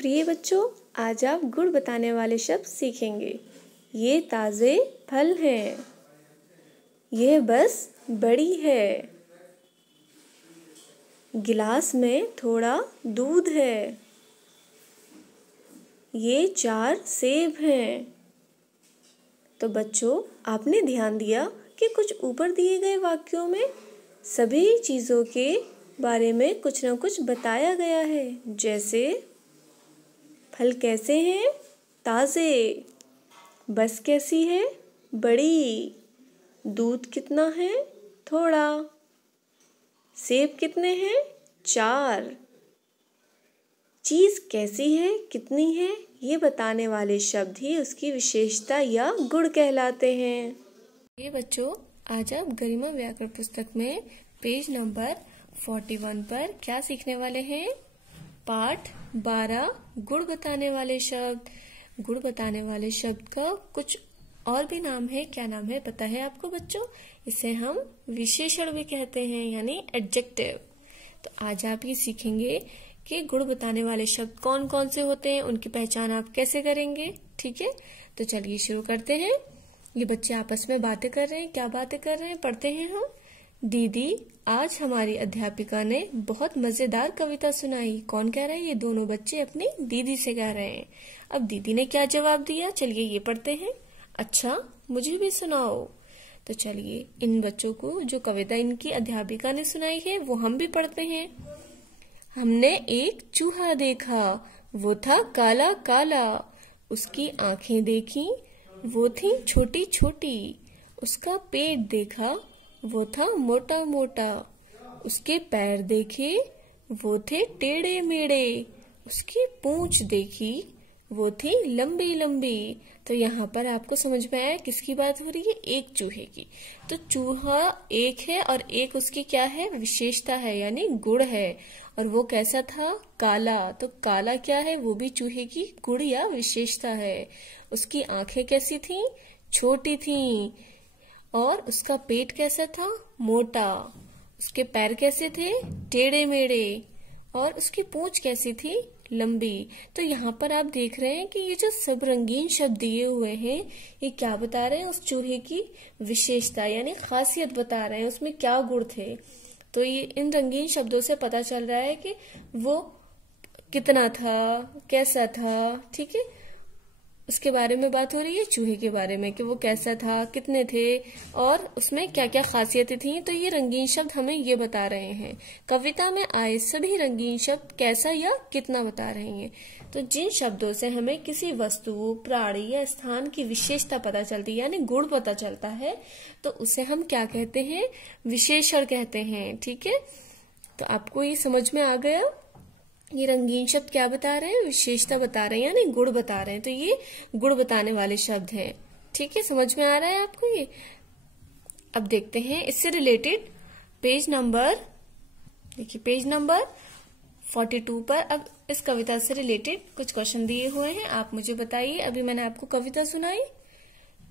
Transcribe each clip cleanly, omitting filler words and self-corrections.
प्रिय बच्चों, आज आप गुड़ बताने वाले शब्द सीखेंगे। ये ताज़े फल हैं। यह बस बड़ी है। गिलास में थोड़ा दूध है। ये 4 सेब हैं। तो बच्चों, आपने ध्यान दिया कि कुछ ऊपर दिए गए वाक्यों में सभी चीज़ों के बारे में कुछ न कुछ बताया गया है। जैसे फल कैसे हैं? ताज़े। बस कैसी है? बड़ी। दूध कितना है? थोड़ा। सेब कितने हैं? 4। चीज़ कैसी है? कितनी है? ये बताने वाले शब्द ही उसकी विशेषता या गुण कहलाते हैं। ये बच्चों, आज आप गरिमा व्याकरण पुस्तक में पेज नंबर 41 पर क्या सीखने वाले हैं? पाठ 12 गुण बताने वाले शब्द। गुण बताने वाले शब्द का कुछ और भी नाम है। क्या नाम है पता है आपको बच्चों? इसे हम विशेषण भी कहते हैं, यानी एडजेक्टिव। तो आज आप ये सीखेंगे कि गुण बताने वाले शब्द कौन कौन से होते हैं, उनकी पहचान आप कैसे करेंगे। ठीक है, तो चलिए शुरू करते हैं। ये बच्चे आपस में बातें कर रहे हैं। क्या बातें कर रहे हैं? पढ़ते हैं हम। दीदी, आज हमारी अध्यापिका ने बहुत मजेदार कविता सुनाई। कौन कह रहे हैं? ये दोनों बच्चे अपनी दीदी से कह रहे हैं। अब दीदी ने क्या जवाब दिया, चलिए ये पढ़ते हैं। अच्छा, मुझे भी सुनाओ। तो चलिए इन बच्चों को जो कविता इनकी अध्यापिका ने सुनाई है वो हम भी पढ़ते हैं। हमने एक चूहा देखा, वो था काला काला। उसकी आंखें देखी, वो थी छोटी छोटी। उसका पेट देखा, वो था मोटा मोटा। उसके पैर देखे, वो थे टेढ़े मेढ़े। उसकी पूंछ देखी, वो थी लंबी लंबी। तो यहाँ पर आपको समझ में आया किसकी बात हो रही है? एक चूहे की। तो चूहा एक है और एक उसकी क्या है? विशेषता है, यानी गुण है। और वो कैसा था? काला। तो काला क्या है? वो भी चूहे की गुण या विशेषता है। उसकी आंखें कैसी थी? छोटी थी। और उसका पेट कैसा था? मोटा। उसके पैर कैसे थे? टेढ़े मेढ़े। और उसकी पूंछ कैसी थी? लंबी। तो यहाँ पर आप देख रहे हैं कि ये जो सब रंगीन शब्द दिए हुए हैं, ये क्या बता रहे हैं? उस चूहे की विशेषता यानी खासियत बता रहे हैं, उसमें क्या गुण थे। तो ये इन रंगीन शब्दों से पता चल रहा है कि वो कितना था, कैसा था। ठीक है, उसके बारे में बात हो रही है, चूहे के बारे में, कि वो कैसा था, कितने थे और उसमें क्या क्या खासियतें थी। तो ये रंगीन शब्द हमें ये बता रहे हैं। कविता में आए सभी रंगीन शब्द कैसा या कितना बता रहे हैं। तो जिन शब्दों से हमें किसी वस्तु, प्राणी या स्थान की विशेषता पता चलती है, यानी गुण पता चलता है, तो उसे हम क्या कहते हैं? विशेषण कहते हैं। ठीक है, तो आपको ये समझ में आ गया? ये रंगीन शब्द क्या बता रहे हैं? विशेषता बता रहे हैं, यानी गुण बता रहे हैं। तो ये गुण बताने वाले शब्द हैं। ठीक है, समझ में आ रहा है आपको ये? अब देखते हैं इससे रिलेटेड पेज नंबर, देखिए पेज नंबर 42 पर अब इस कविता से रिलेटेड कुछ क्वेश्चन दिए हुए हैं। आप मुझे बताइए, अभी मैंने आपको कविता सुनाई,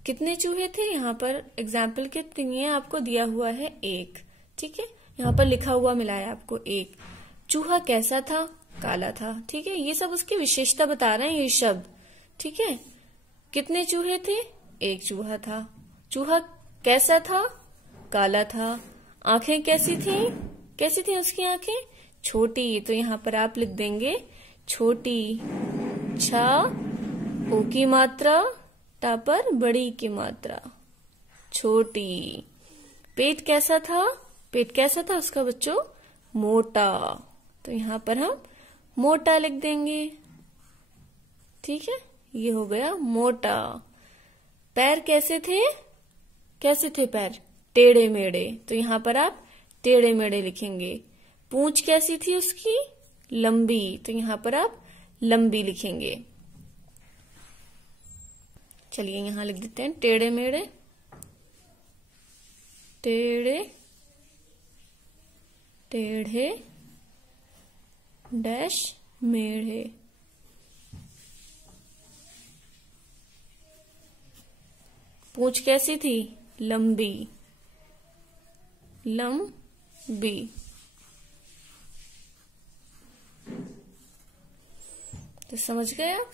कितने चूहे थे? यहाँ पर एग्जाम्पल के लिए आपको दिया हुआ है 1। ठीक है, यहाँ पर लिखा हुआ मिला है आपको 1। चूहा कैसा था? काला था। ठीक है, ये सब उसकी विशेषता बता रहे हैं ये शब्द। ठीक है, कितने चूहे थे? 1 चूहा था। चूहा कैसा था? काला था। आंखें कैसी थी? कैसी थी उसकी आंखें? छोटी। तो यहाँ पर आप लिख देंगे छोटी। छा ओ की मात्रा, टा पर बड़ी की मात्रा, छोटी। पेट कैसा था? पेट कैसा था उसका बच्चों? मोटा। तो यहाँ पर हम मोटा लिख देंगे। ठीक है, ये हो गया मोटा। पैर कैसे थे? कैसे थे पैर? टेढ़े मेढ़े। तो यहाँ पर आप टेढ़े मेढ़े लिखेंगे। पूंछ कैसी थी उसकी? लंबी। तो यहाँ पर आप लंबी लिखेंगे। चलिए यहाँ लिख देते हैं टेढ़े मेढ़े, टेढ़े टेढ़े डैश मेढ़े। पूंछ कैसी थी? लंबी, लंबी। तो समझ गए आप।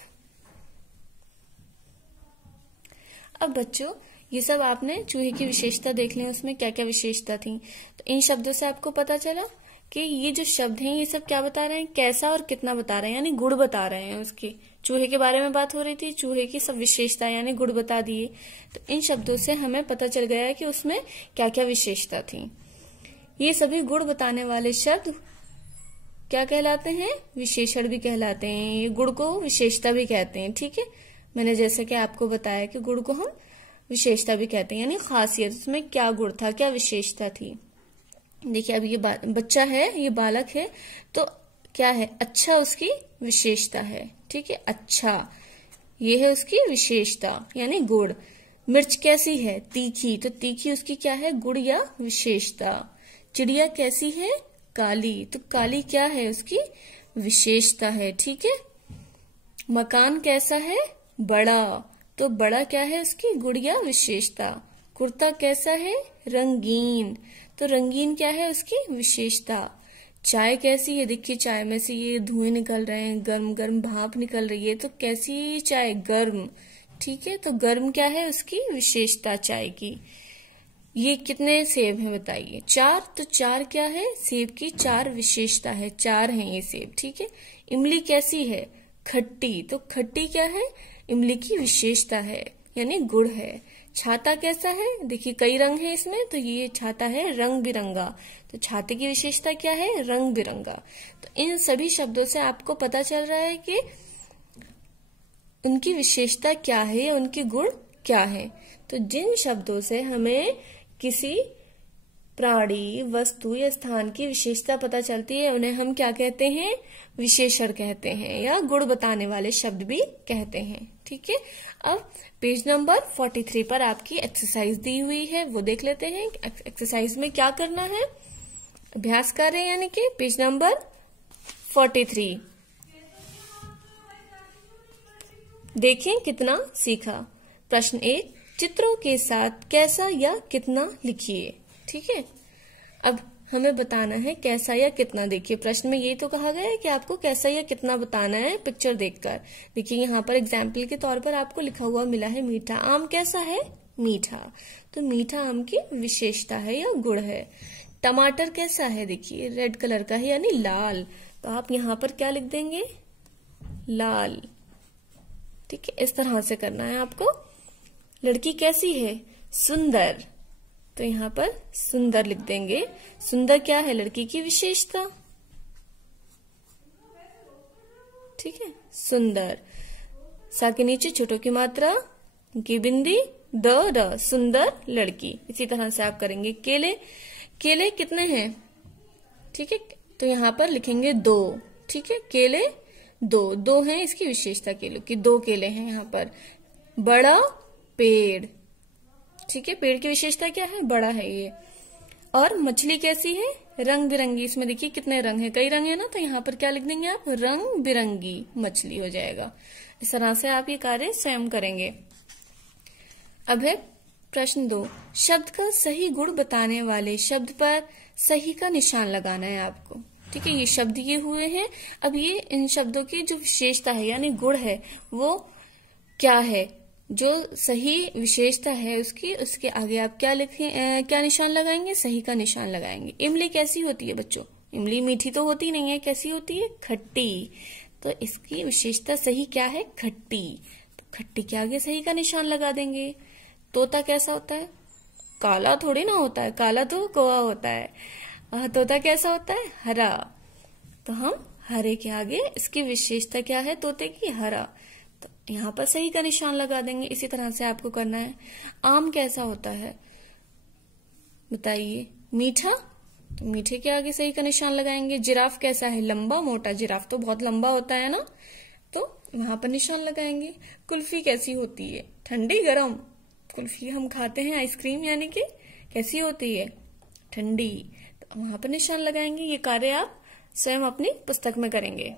अब बच्चों ये सब आपने चूहे की विशेषता देख ली, उसमें क्या क्या विशेषता थी। तो इन शब्दों से आपको पता चला कि ये जो शब्द हैं ये सब क्या बता रहे हैं, कैसा और कितना बता रहे हैं, यानी गुण बता रहे हैं उसके। चूहे के बारे में बात हो रही थी, चूहे की सब विशेषता यानी गुण बता दिए। तो इन शब्दों से हमें पता चल गया है कि उसमें क्या क्या विशेषता थी। ये सभी गुण बताने वाले शब्द क्या कहलाते हैं, विशेषण भी कहलाते हैं। ये गुण को विशेषता भी कहते हैं। ठीक है, मैंने जैसे कि आपको बताया कि गुण को हम विशेषता भी कहते हैं, यानी खासियत, उसमें क्या गुण था, क्या विशेषता थी। देखिए अब ये बच्चा है, ये बालक है, तो क्या है, अच्छा उसकी विशेषता है। ठीक है, अच्छा ये है उसकी विशेषता यानी गुण। मिर्च कैसी है, तीखी, तो तीखी उसकी क्या है, गुण या विशेषता। चिड़िया कैसी है, काली, तो काली क्या है, उसकी विशेषता है। ठीक है, मकान कैसा है, बड़ा, तो बड़ा क्या है, उसकी गुण या विशेषता। कुर्ता कैसा है, रंगीन, तो रंगीन क्या है, उसकी विशेषता। चाय कैसी है, देखिए चाय में से ये धुएं निकल रहे हैं, गर्म गर्म भाप निकल रही है, तो कैसी है चाय, गर्म। ठीक है, तो गर्म क्या है, उसकी विशेषता चाय की। ये कितने सेब हैं बताइए, 4, तो 4 क्या है, सेब की 4 विशेषता है, 4 हैं ये सेब। ठीक है, इमली कैसी है, खट्टी, तो खट्टी क्या है, इमली की विशेषता है यानी गुण है। छाता कैसा है, देखिए कई रंग है इसमें, तो ये छाता है रंग बिरंगा, तो छाते की विशेषता क्या है, रंग बिरंगा। तो इन सभी शब्दों से आपको पता चल रहा है कि उनकी विशेषता क्या है, उनके गुण क्या है। तो जिन शब्दों से हमें किसी प्राणी, वस्तु या स्थान की विशेषता पता चलती है उन्हें हम क्या कहते हैं, विशेषण कहते हैं, या गुण बताने वाले शब्द भी कहते हैं। ठीक है, अब पेज नंबर 43 पर आपकी एक्सरसाइज दी हुई है, वो देख लेते हैं। एक्सरसाइज में क्या करना है, अभ्यास कर रहे हैं, यानी कि पेज नंबर 43। देखें कितना सीखा। प्रश्न 1, चित्रों के साथ कैसा या कितना लिखिए। ठीक है, अब हमें बताना है कैसा या कितना। देखिए प्रश्न में ये तो कहा गया है कि आपको कैसा या कितना बताना है पिक्चर देखकर। देखिए यहाँ पर एग्जाम्पल के तौर पर आपको लिखा हुआ मिला है मीठा आम कैसा है, मीठा, तो मीठा आम की विशेषता है या गुण है। टमाटर कैसा है, देखिए रेड कलर का है यानी लाल, तो आप यहाँ पर क्या लिख देंगे, लाल। ठीक है, इस तरह से करना है आपको। लड़की कैसी है, सुंदर, तो यहाँ पर सुंदर लिख देंगे। सुंदर क्या है, लड़की की विशेषता। ठीक है, सुंदर। सा के नीचे छोटों की मात्रा की बिंदी द, सुंदर लड़की। इसी तरह से आप करेंगे। केले, केले कितने हैं, ठीक है, तो यहाँ पर लिखेंगे 2। ठीक है, केले 2 हैं, इसकी विशेषता केलों की, 2 केले हैं यहाँ पर। बड़ा पेड़, ठीक है, पेड़ की विशेषता क्या है, बड़ा है ये। और मछली कैसी है, रंग बिरंगी, इसमें देखिए कितने रंग हैं, कई रंग है ना, तो यहाँ पर क्या लिख देंगे आप, रंग बिरंगी मछली हो जाएगा। इस तरह से आप ये कार्य स्वयं करेंगे। अब है प्रश्न 2, शब्द का सही गुण बताने वाले शब्द पर सही का निशान लगाना है आपको। ठीक है, ये शब्द ये हुए हैं। अब ये इन शब्दों की जो विशेषता है यानी गुण है वो क्या है, जो सही विशेषता है उसके आगे आप क्या लिखें, क्या निशान लगाएंगे, सही का निशान लगाएंगे। इमली कैसी होती है बच्चों, इमली मीठी तो होती नहीं है, कैसी होती है, खट्टी, तो इसकी विशेषता सही क्या है, खट्टी, तो खट्टी के आगे सही का निशान लगा देंगे। तोता कैसा होता है, काला थोड़ी ना होता है, काला तो कौवा होता है। तोता कैसा होता है, हरा, तो हम हरे के आगे इसकी विशेषता क्या है, तोते की, हरा, यहाँ पर सही का निशान लगा देंगे। इसी तरह से आपको करना है। आम कैसा होता है बताइए, मीठा, तो मीठे के आगे सही का निशान लगाएंगे। जिराफ कैसा है, लंबा मोटा, जिराफ तो बहुत लंबा होता है ना, तो वहां पर निशान लगाएंगे। कुल्फी कैसी होती है, ठंडी गरम, कुल्फी हम खाते हैं आइसक्रीम, यानी कि कैसी होती है, ठंडी, तो वहां पर निशान लगाएंगे। ये कार्य आप स्वयं अपनी पुस्तक में करेंगे।